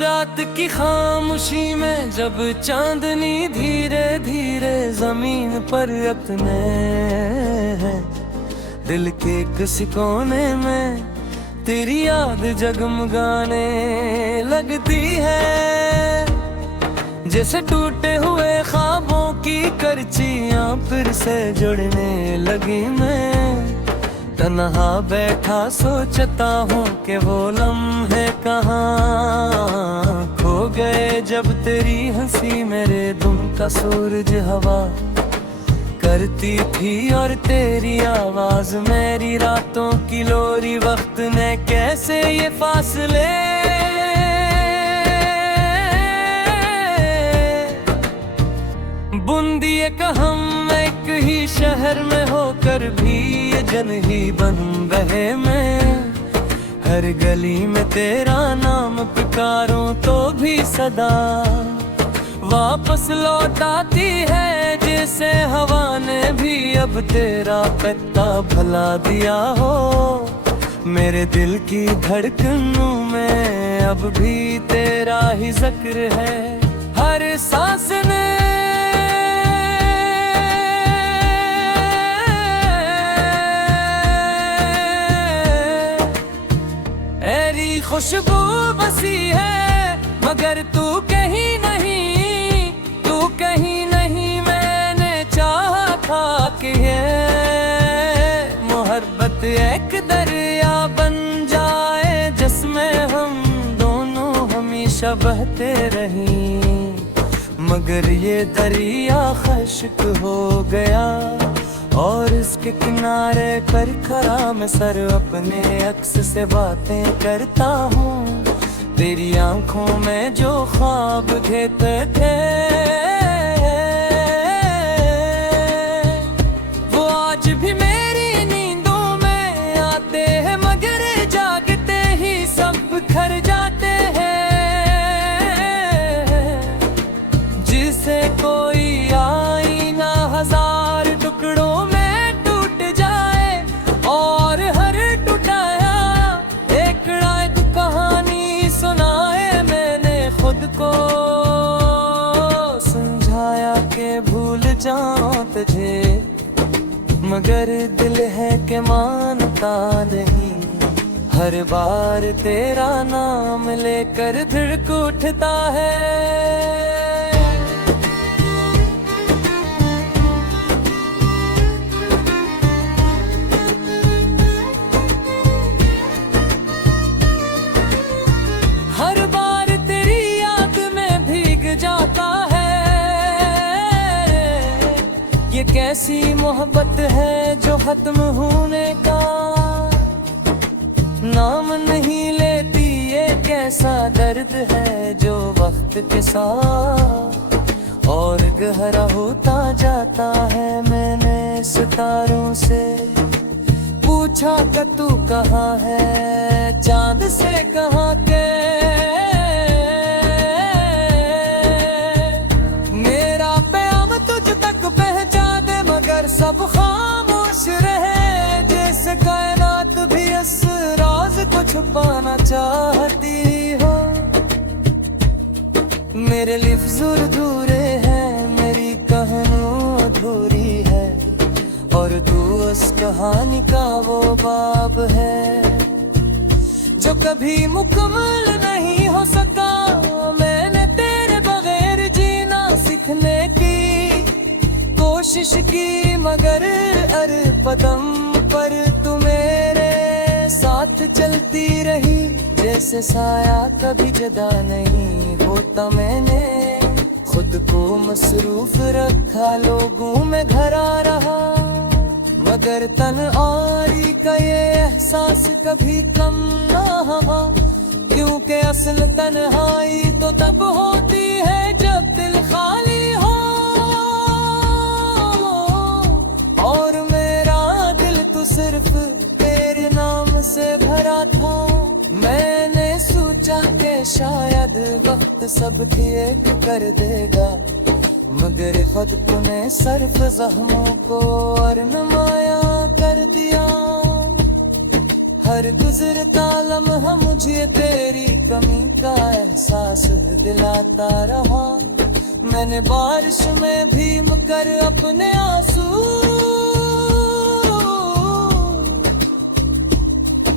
रात की खामोशी में जब चांदनी धीरे धीरे जमीन पर अपने है, दिल के किसी कोने में तेरी याद जगमगाने लगती है। जैसे टूटे हुए ख्वाबों की करचियां फिर से जुड़ने लगी। मैं तन्हा बैठा सोचता हूँ कि वो लम्हे कहाँ खो गए, जब तेरी हंसी मेरे दुम का सूरज हवा करती थी और तेरी आवाज मेरी रातों की लोरी। वक्त ने कैसे ये फासले बुन दिए कि हम एक ही शहर में होकर भी ये जन ही बन रहे। मैं हर गली में तेरा नाम पुकारूं तो भी सदा वापस लौट आती है, जैसे हवा ने भी अब तेरा पत्ता भुला दिया हो। मेरे दिल की धड़कनों में अब भी तेरा ही जिक्र है, हर सांस ने खुशबू बसी है, मगर तू कहीं नहीं, तू कहीं नहीं। मैंने चाहा था कि ये मोहब्बत एक दरिया बन जाए, जिसमें हम दोनों हमेशा बहते रहें। मगर ये दरिया खश्क हो गया और इसके किनारे पर खड़ा मैं सर अपने अक्स से बातें करता हूँ। तेरी आंखों में जो ख्वाब घेते थे वो आज भी मेरी नींदों में आते हैं, मगर जागते ही सब बिखर जाते हैं। जिसे कोई आईना हजार टुकड़ों में टूट जाए और हर टुटाया एक रात कहानी सुनाए। मैंने खुद को समझाया कि भूल जाऊं तुझे, मगर दिल है कि मानता नहीं। हर बार तेरा नाम लेकर धड़क उठता है। ये कैसी मोहब्बत है जो खत्म होने का नाम नहीं लेती, ये कैसा दर्द है जो वक्त के साथ और गहरा होता जाता है। मैंने सितारों से पूछा कि तू कहाँ है, चांद से कहाँ के सब खामोश रहे, जैसे कायनात भी इस राज को छुपाना चाहती हो। मेरे लिफ्ज़ अधूरे हैं, मेरी कहानी अधूरी है और तू उस कहानी का वो बाब है जो कभी मुकम्मल नहीं हो सका। मैंने तेरे बगैर जीना सीखने की कोशिश की, मगर हर कदम पर तू मेरे साथ चलती रही। जैसे साया कभी जुदा नहीं होता, मैंने खुद को मसरूफ रखा, लोगों में घरा रहा। मगर तन्हाई का ये एहसास कभी कम ना हुआ, क्योंकि असल तन्हाई तो तब होती है जब दिल खाली हो। और मेरा दिल तो सिर्फ तेरे नाम से भरा था। मैंने सोचा कि शायद वक्त सब ठीक कर देगा, मगर खुद तूने सिर्फ जख्मों को और नुमाया कर दिया। हर हर गुजरता लम्हा मुझे तेरी कमी का एहसास दिलाता रहा। मैंने बारिश में भीग कर अपने आंसू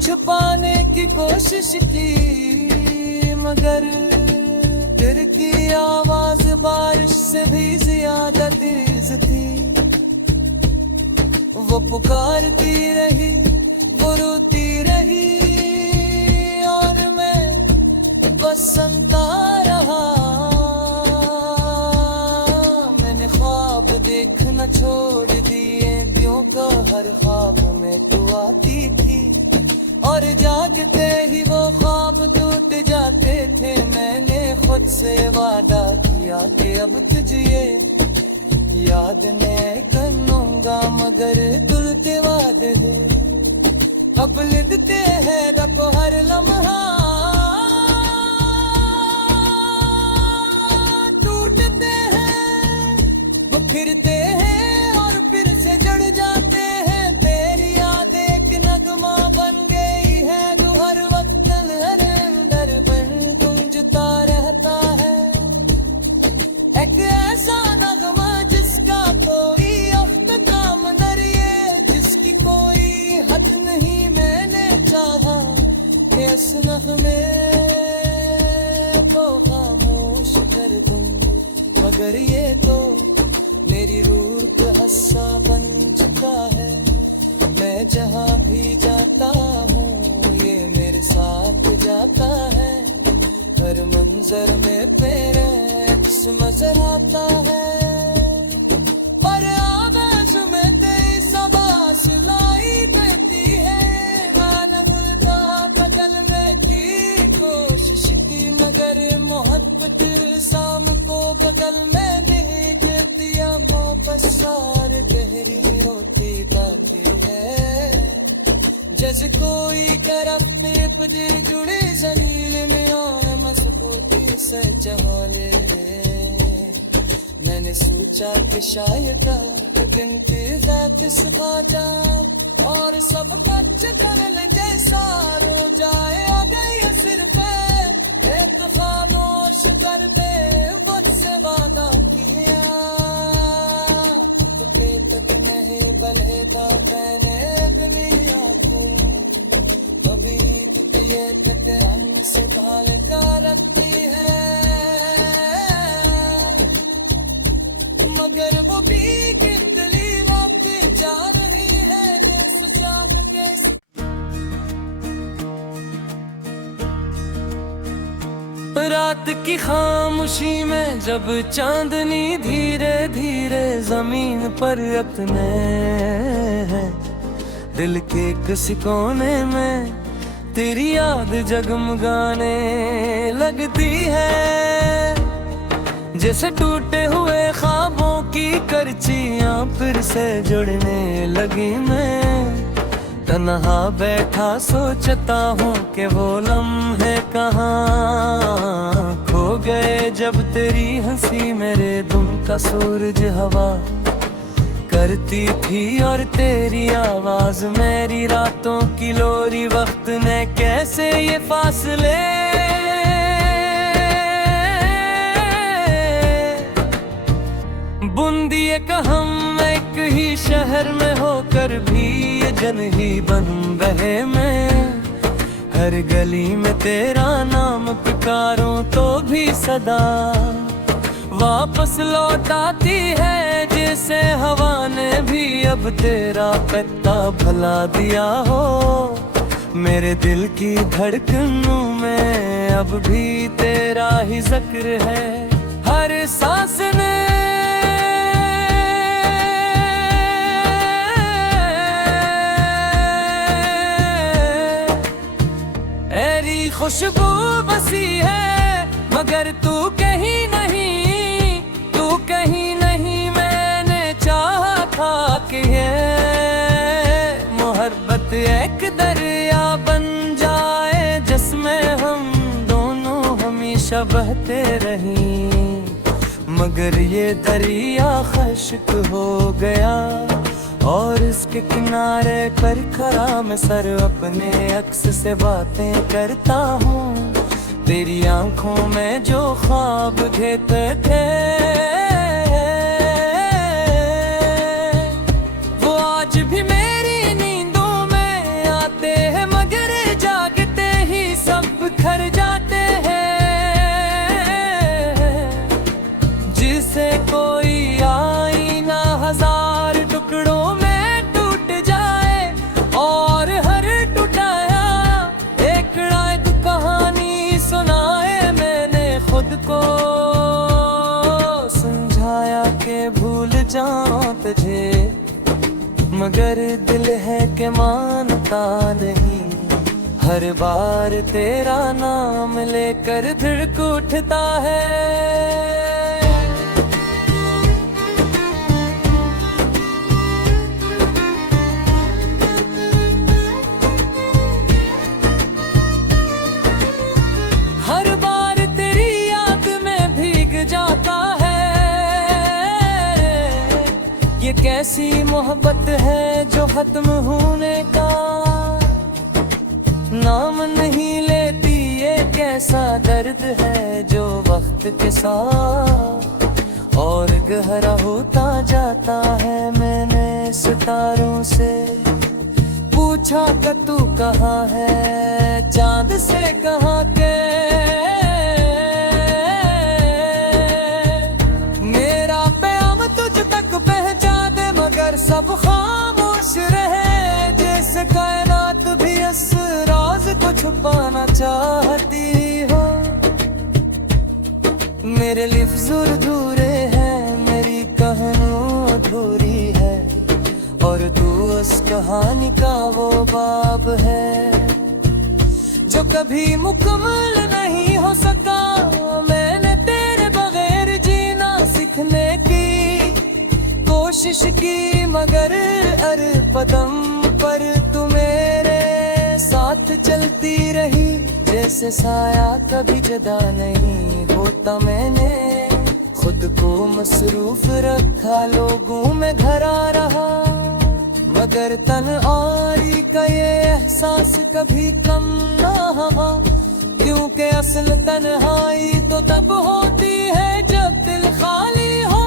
छुपाने की कोशिश की, मगर दिल की आवाज बारिश से भी ज्यादा तेज थी। वो पुकारती रही, वो रोती रही, और मैं बस सुनता रहा। मैंने ख्वाब देखना छोड़ दिए, क्यों का हर ख्वाब में तू आती थी, और जागते ही वो ख्वाब टूट जाते थे। मैंने खुद से वादा किया कि अब तुझे याद नहीं करूंगा, मगर तुलते वादे अब लिखते हैं रब हर लम्हा। टूटते हैं वो फिरते हैं और फिर से जड़ जाते हैं। तेरी याद एक नगमा बन गई है जो हर वक्त हर अंदर बन गूंजता रहता है। एक ऐसा नगमा जिसका कोई अख्ताम दरिए, जिसकी कोई हद नहीं। मैंने चाहा कि इस नगमे को खामोश कर दूं, मगर ये तो मेरी रूह का हिस्सा बन चुका है। मैं जहाँ भी जाता हूँ ये मेरे साथ जाता है। हर मंजर में तेरा अक्स नजर आता है, पर आवाज में तेरी सबास लाई देती है। मैंने उल्टा बदलने की कोशिश की, मगर मोहब्बत शाम को बदल में नहीं देती। वो बसार गहरी होती जाती है, जैसे कोई तरफ दे जुड़े जमीन में और मजबूती से चले। मैंने सोचा कि शायद दिन की रात सफा जा और सब कुछ करल जैसा रो जाए। आ गई सिर पे एक खामोश कर दे, मुझसे वादा किया तो बेतक नहीं बलेता पहले दुनिया को। कभी तुझे हम से भाल का रखती है, मगर वो भी गिंदली रातें जा रही है। सोचा कैसे रात की खामोशी में जब चांदनी धीरे धीरे जमीन पर अपने है, दिल के किसी कोने में तेरी याद जगमगाने लगती है। जैसे टूटे हुए ख्वाबों की करचियां फिर से जुड़ने लगी। मैं तन्हा बैठा सोचता हूँ कि वो लम्हे कहाँ खो गए, जब तेरी हंसी मेरे दिल का सूरज हवा करती थी, और तेरी आवाज मेरी रातों की लोरी। वक्त ने कैसे ये फासले बुन दिए कि हम एक ही शहर में होकर भी ये जन ही बन रहे। मैं हर गली में तेरा नाम पुकारूं तो भी सदा वापस लौट आती है, जैसे हवा ने भी अब तेरा पत्ता भुला दिया हो। मेरे दिल की धड़कनों में अब भी तेरा ही जिक्र है, हर सांस ने खुशबू बसी है, मगर तू कहीं नहीं, तू कहीं नहीं। मैंने चाहा था कि ये मोहब्बत एक दरिया बन जाए, जिसमें हम दोनों हमेशा बहते रहें, मगर ये दरिया खश्क हो गया और इसके किनारे पर खड़ा मैं सर अपने अक्स से बातें करता हूँ। तेरी आंखों में जो ख्वाब घेते थे वो आज भी मेरी नींदों में आते हैं, मगर जागते ही सब बिखर जाते हैं। जिसे कोई आईना हजार टुकड़ों में टूट जाए और हर टुटाया एक रात कहानी सुनाए। मैंने खुद को समझाया कि भूल जाऊं तुझे, मगर दिल है कि मानता नहीं। हर बार तेरा नाम लेकर धड़क उठता है। हर बार तेरी याद में भीग जाता है। ये कैसी मोहब्बत है जो खत्म होने का नाम नहीं लेती। ये कैसा दर्द है जो वक्त के साथ और गहरा होता जाता है। मैंने सितारों से पूछा कि तू कहाँ है, चांद से कहाँ के। मेरा प्याम तुझ तक पहुंचा दे, मगर सब खामोश रहे। जैसे कायनात भी इस राज को छुपाना चाहती हो। मेरे लिफ्ज़ अधूरे हैं, मेरी कहानी अधूरी है, और तू उस कहानी का वो बाब है जो कभी मुकम्मल नहीं हो सका। मैंने तेरे बगैर जीना सीखने की कोशिश की, मगर हर कदम पर तू मेरे साथ चलती रही। जैसे साया कभी जुदा नहीं होता। मैंने खुद को मसरूफ रखा, लोगों में घरा रहा, मगर तन्हाई का ये एहसास कभी कम ना हुआ। क्योंकि असल तन्हाई तो तब होती है जब दिल खाली हो।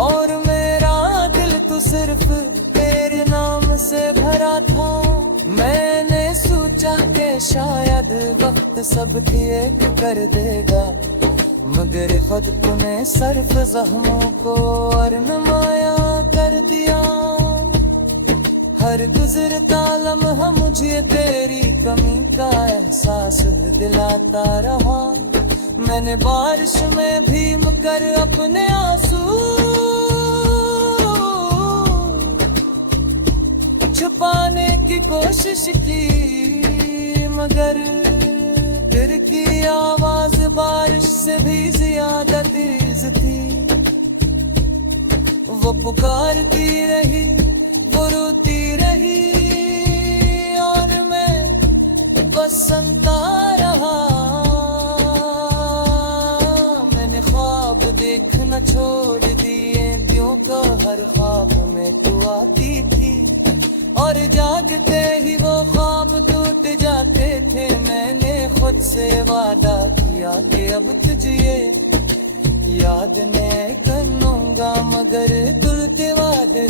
और मेरा दिल तो सिर्फ तेरे नाम से भरा था। मैंने सोचा कि शायद वक्त सब ठीक कर देगा, मगर खुद तूने सिर्फ जख्मों को और नुमाया कर दिया। हर गुजरता लम्हा मुझे तेरी कमी का एहसास दिलाता रहा। मैंने बारिश में भीग कर अपने आंसू छुपाने की कोशिश की, मगर दिल की आवाज बारिश से भी ज्यादा तेज थी। वो पुकारती रही, वो रोती रही, और मैं बस सुनता रहा। मैंने ख्वाब देखना छोड़ दिए, क्यों का हर ख्वाब में तू आती थी, और जागते ही वो ख्वाब टूट जाते थे। मैंने खुद से वादा किया कि अब तुझे याद नहीं करूंगा, मगर टूटे वादे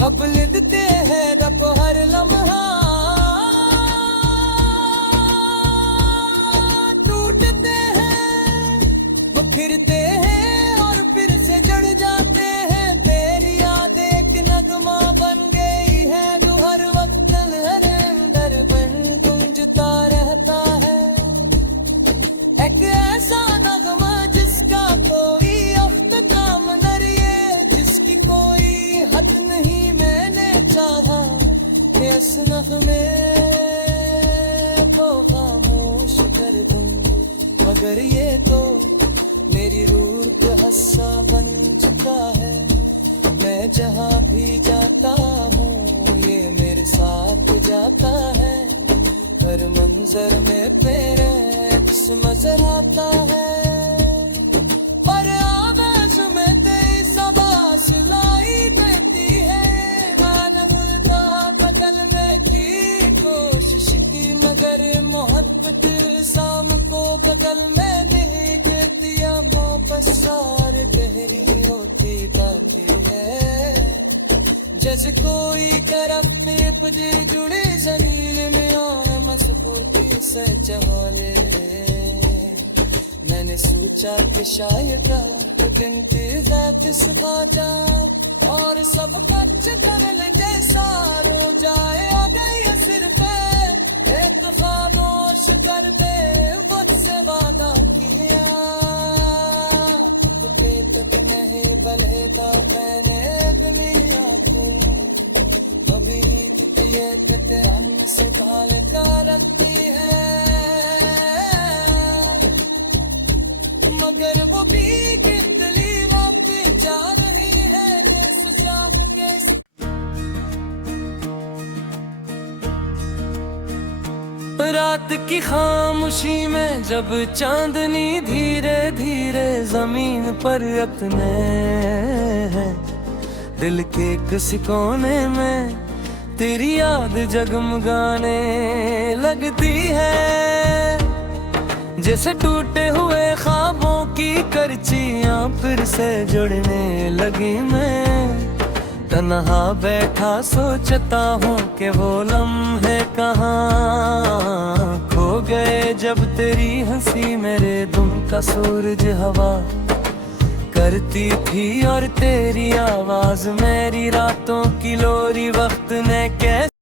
अब लिखते हैं रब हर लम्हा। टूटते हैं वो फिरते हैं और फिर से जड़ जाते हैं। तेरी याद एक नगमा बन गई है जो हर वक्त हर अंदर बन गूंजता रहता है। एक ऐसा नगमा जिसका कोई अख्ताम दरिए, जिसकी कोई हद नहीं। मैंने चाहा कि इस नगमे को खामोश कर दूं, मगर ये तो मेरी रूह का हिस्सा बन चुका है। मैं जहाँ भी जाता हूँ ये मेरे साथ जाता है। हर मंजर में तेरे अक्स नजर आता है, पर आवाज में तेरी जैसे कोई तरफ दे जुड़े जमीन में और मजबूती से चहले। मैंने सोचा कि शायद दिन की रात सखा जा और सब कुछ तरल जैसा रो जाए। आ गई सिर पे एक खामोश कर दे, मुझसे वादा किया तक नहीं बलेगा मैंने दुनिया को। कभी ये हम से भाल कर रखती है, मगर वो भी गिंदली रातें जा रही है देश चाह के। रात की खामोशी में जब चांदनी धीरे धीरे जमीन पर अपने है, दिल के किसी कोने में तेरी याद जगमगाने लगती है। जैसे टूटे हुए ख्वाबों की करचियां फिर से जुड़ने लगी। मैं तन्हा बैठा सोचता हूँ कि वो लम्हे कहाँ खो गए जब तेरी हंसी मेरे दुम का सूरज हवा करती थी और तेरी आवाज मेरी रातों की लोरी वक्त ने कैसे